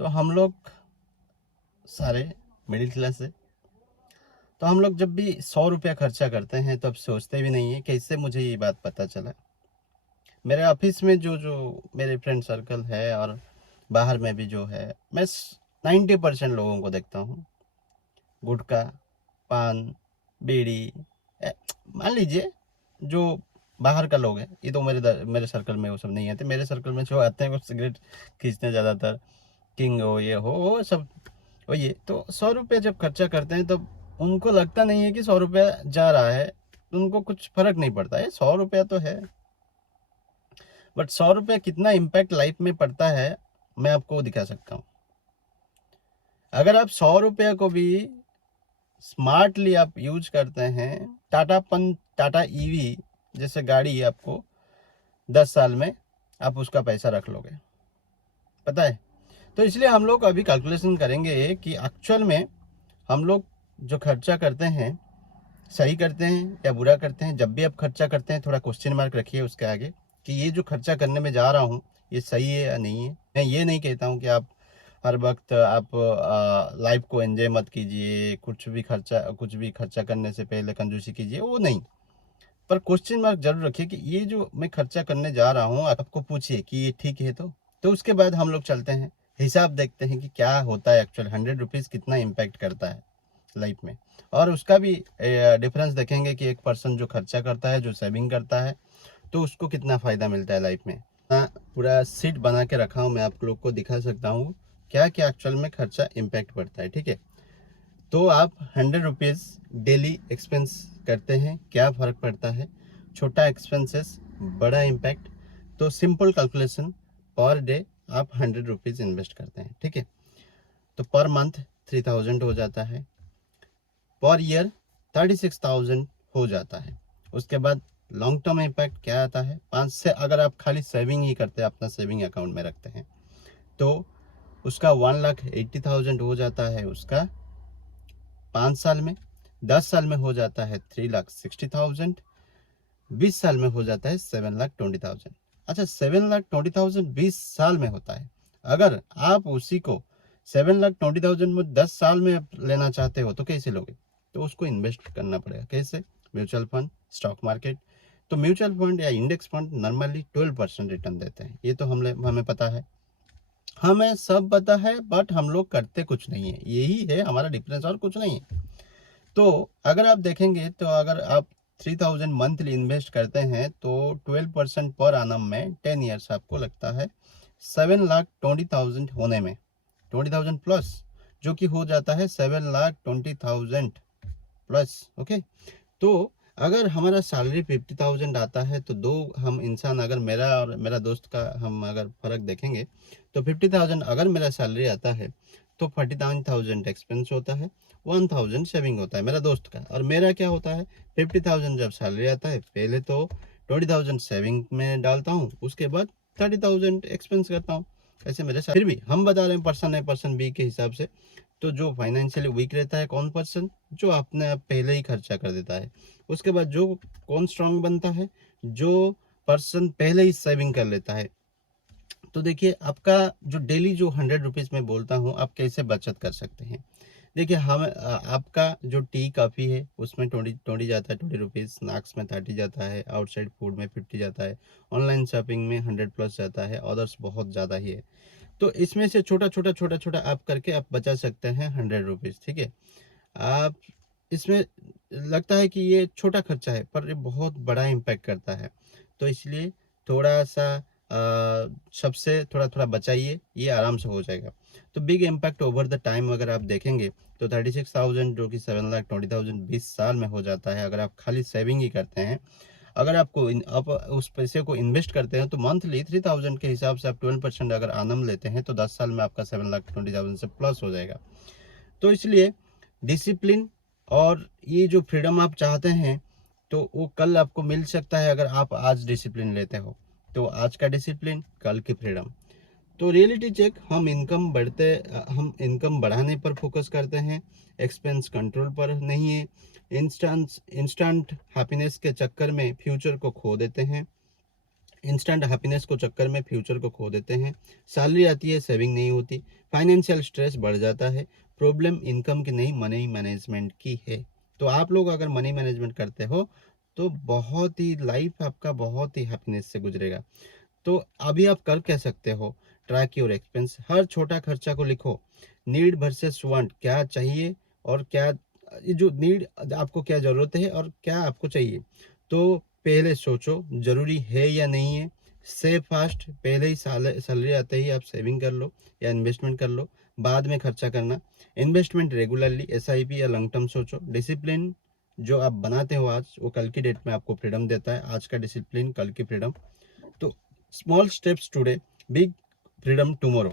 तो हम लोग सारे मिडिल क्लास है, तो हम लोग जब भी 100 रुपया खर्चा करते हैं तो अब सोचते भी नहीं है कैसे मुझे ये बात पता चला। मेरे ऑफिस में जो जो मेरे फ्रेंड सर्कल है और बाहर में भी जो है, मैं 90% लोगों को देखता हूँ गुटखा, पान, बीड़ी, ए, मान लीजिए जो बाहर का लोग हैं, ये तो मेरे सर्कल में वो सब नहीं आते। मेरे सर्कल में जो आते हैं वो सिगरेट खींचते ज़्यादातर, किंग हो ये हो वो सब। वो ये तो 100 रुपये जब खर्चा करते हैं तब उनको लगता नहीं है कि 100 रुपया जा रहा है, तो उनको कुछ फर्क नहीं पड़ता है, 100 रुपया तो है। बट 100 रुपया कितना इम्पैक्ट लाइफ में पड़ता है मैं आपको दिखा सकता हूँ। अगर आप 100 रुपया को भी स्मार्टली आप यूज करते हैं, टाटा ईवी जैसे गाड़ी, आपको 10 साल में आप उसका पैसा रख लोगे, पता है। तो इसलिए हम लोग अभी कैलकुलेशन करेंगे कि एक्चुअल में हम लोग जो खर्चा करते हैं सही करते हैं या बुरा करते हैं। जब भी आप खर्चा करते हैं थोड़ा क्वेश्चन मार्क रखिए उसके आगे कि ये जो खर्चा करने में जा रहा हूँ ये सही है या नहीं है। मैं ये नहीं कहता हूँ कि आप हर वक्त आप लाइफ को एंजॉय मत कीजिए, कुछ भी खर्चा करने से पहले कंजूसी कीजिए, वो नहीं। पर क्वेश्चन मार्क जरूर रखिए कि ये जो मैं खर्चा करने जा रहा हूँ, आपको पूछिए कि ये ठीक है। तो उसके बाद हम लोग चलते हैं, हिसाब देखते हैं कि क्या होता है एक्चुअल 100 रुपीज़ कितना इम्पैक्ट करता है लाइफ में। और उसका भी डिफरेंस देखेंगे कि एक पर्सन जो खर्चा करता है, जो सेविंग करता है, तो उसको कितना फ़ायदा मिलता है लाइफ में। पूरा सीट बना के रखा हूँ, मैं आप लोग को दिखा सकता हूँ क्या क्या एक्चुअल में खर्चा इम्पैक्ट पड़ता है, ठीक है। तो आप 100 रुपीज़ डेली एक्सपेंस करते हैं, क्या फ़र्क पड़ता है, छोटा एक्सपेंसेस बड़ा इम्पैक्ट। तो सिंपल कैलकुलेशन, पर डे आप 100 रुपीज़ इन्वेस्ट करते हैं, ठीक है। तो पर मंथ 3000 हो जाता है, पर ईयर 36,000 हो जाता है। उसके बाद लॉन्ग टर्म इम्पैक्ट क्या आता है, 5 से अगर आप खाली सेविंग ही करते हैं, अपना सेविंग अकाउंट में रखते हैं, तो उसका 1,80,000 हो जाता है उसका 5 साल में। 10 साल में हो जाता है 3,60,000। 20 साल में हो जाता है 7,20,000। अच्छा, 7,20,000 20 साल में होता है। अगर आप उसी को 7,20,000 में 10 साल में लेना चाहते हो तो कैसे लोगे, तो उसको इन्वेस्ट करना पड़ेगा। कैसे? Mutual fund, stock market. तो म्यूचुअल फंड या इंडेक्स फंड नॉर्मली 12% रिटर्न देते हैं, ये तो हमें पता है, हमें सब पता है, बट हम लोग करते कुछ नहीं है। यही है हमारा डिफरेंस और कुछ नहीं है। तो अगर आप देखेंगे तो अगर आप 3,000 मंथली इन्वेस्ट करते हैं तो 12% पर आनम में 10 ईयर्स आपको लगता है 7,20,000 होने में, 20,000 प्लस, जो कि हो जाता है 7,20,000 प्लस। ओके। तो अगर हमारा सैलरी 50,000 आता है तो दो हम इंसान, अगर मेरा और मेरा दोस्त का हम अगर फ़र्क देखेंगे तो 50,000 अगर मेरा सैलरी आता है तो 49,000 एक्सपेंस होता है, 1,000 सेविंग होता है मेरा दोस्त का। और मेरा क्या होता है, 50,000 जब सैलरी आता है पहले तो 20,000 सेविंग में डालता हूँ, उसके बाद 30,000 एक्सपेंस करता हूँ। ऐसे मेरे साथ फिर भी हम बता रहे हैं पर्सन ए पर्सन बी के हिसाब से। तो जो फाइनेंशियली वीक रहता है कौन पर्सन, जो अपने आप पहले ही खर्चा कर देता है। उसके बाद जो कौन स्ट्रांग बनता है, जो पर्सन पहले ही सेविंग कर लेता है। तो देखिए आपका जो डेली जो 100 रुपीज़ में बोलता हूँ, आप कैसे बचत कर सकते हैं। देखिए हम आपका जो टी कॉफ़ी है उसमें 20 जाता है, 20 रुपीज़, स्नैक्स में 30 जाता है, आउटसाइड फूड में 50 जाता है, ऑनलाइन शॉपिंग में 100 प्लस जाता है, अदर्स बहुत ज़्यादा ही है। तो इसमें से छोटा छोटा आप करके आप बचा सकते हैं 100 रुपीज़, ठीक है। आप इसमें लगता है कि ये छोटा खर्चा है पर ये बहुत बड़ा इम्पैक्ट करता है। तो इसलिए थोड़ा सा सबसे थोड़ा थोड़ा बचाइए, ये आराम से हो जाएगा। तो big impact over the time अगर आप देखेंगे तो 36,000 जो कि 7,20,000 20 साल में हो जाता है अगर आप खाली सेविंग ही करते हैं। अगर आप उस पैसे को इन्वेस्ट करते हैं तो मंथली 3,000 के हिसाब से आप 12% अगर आनम लेते हैं तो 10 साल में आपका 7,20,000 से प्लस हो जाएगा। तो इसलिए डिसिप्लिन और ये जो फ्रीडम आप चाहते हैं तो वो कल आपको मिल सकता है अगर आप आज डिसिप्लिन लेते हो। तो आज का डिसिप्लिन, कल की फ्रीडम। तो रियलिटी चेक, हम इनकम बढ़ाने पर फोकस करते हैं, एक्सपेंस कंट्रोल पर नहीं है। इंस्टेंट हैप्पीनेस के चक्कर में फ्यूचर को खो देते हैं। इंस्टेंट हैप्पीनेस को चक्कर में फ्यूचर को खो देते हैं। सैलरी आती है, सेविंग नहीं होती, फाइनेंशियल स्ट्रेस बढ़ जाता है। प्रॉब्लम इनकम की नहीं, मनी मैनेजमेंट की है। तो आप लोग अगर मनी मैनेजमेंट करते हो तो बहुत ही लाइफ आपका बहुत ही हैप्पीनेस से गुजरेगा। तो अभी आप कर क्या सकते हो, ट्रैक योर एक्सपेंस। हर छोटा खर्चा को लिखो, नीड वर्सेस वांट, क्या चाहिए और क्या, ये जो नीड आपको क्या ज़रूरत है और क्या आपको चाहिए, तो पहले सोचो ज़रूरी है या नहीं है। सेव फास्ट, पहले ही सैलरी आते ही आप सेविंग कर लो या इन्वेस्टमेंट कर लो, बाद में खर्चा करना। इन्वेस्टमेंट रेगुलरली, एसआईपी या लॉन्ग टर्म सोचो। डिसिप्लिन जो आप बनाते हो आज, वो कल की डेट में आपको फ्रीडम देता है। आज का डिसिप्लिन, कल की फ्रीडम। तो small steps today, big freedom tomorrow.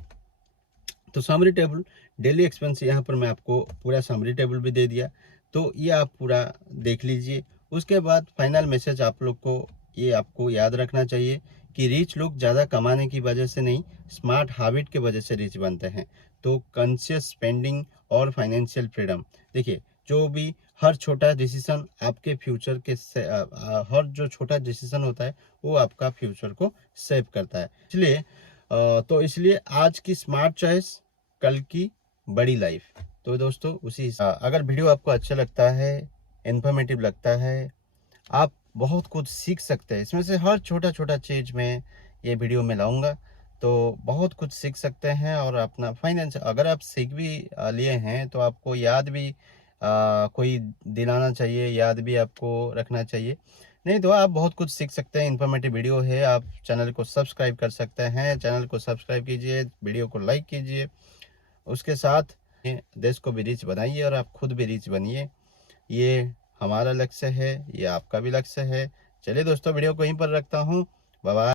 तो समरी टेबल, डेली एक्सपेंस, यहाँ पर मैं आपको पूरा समरी टेबल भी दे दिया, तो ये आप पूरा देख लीजिए। उसके बाद फाइनल मैसेज आप लोग को ये आपको याद रखना चाहिए कि रिच लोग ज़्यादा कमाने की वजह से नहीं, स्मार्ट हैबिट के वजह से रिच बनते हैं। तो कॉन्शियस स्पेंडिंग और फाइनेंशियल फ्रीडम, देखिए जो भी हर छोटा डिसीजन आपके फ्यूचर के हर जो छोटा डिसीजन होता है वो आपका फ्यूचर को सेव करता है। इसलिए तो इसलिए आज की स्मार्ट चॉइस, कल की बड़ी लाइफ। तो दोस्तों अगर वीडियो आपको अच्छा लगता है, इन्फॉर्मेटिव लगता है, आप बहुत कुछ सीख सकते हैं इसमें से। हर छोटा छोटा चीज़ में ये वीडियो में लाऊंगा, तो बहुत कुछ सीख सकते हैं। और अपना फाइनेंस अगर आप सीख भी लिए हैं तो आपको याद भी कोई दिलाना चाहिए, याद भी आपको रखना चाहिए। नहीं तो आप बहुत कुछ सीख सकते हैं। इन्फॉर्मेटिव वीडियो है, आप चैनल को सब्सक्राइब कर सकते हैं। चैनल को सब्सक्राइब कीजिए, वीडियो को लाइक कीजिए, उसके साथ देश को भी रिच बनाइए और आप खुद भी रिच बनिए। ये हमारा लक्ष्य है, ये आपका भी लक्ष्य है। चलिए दोस्तों, वीडियो को यहीं पर रखता हूँ। Bye bye.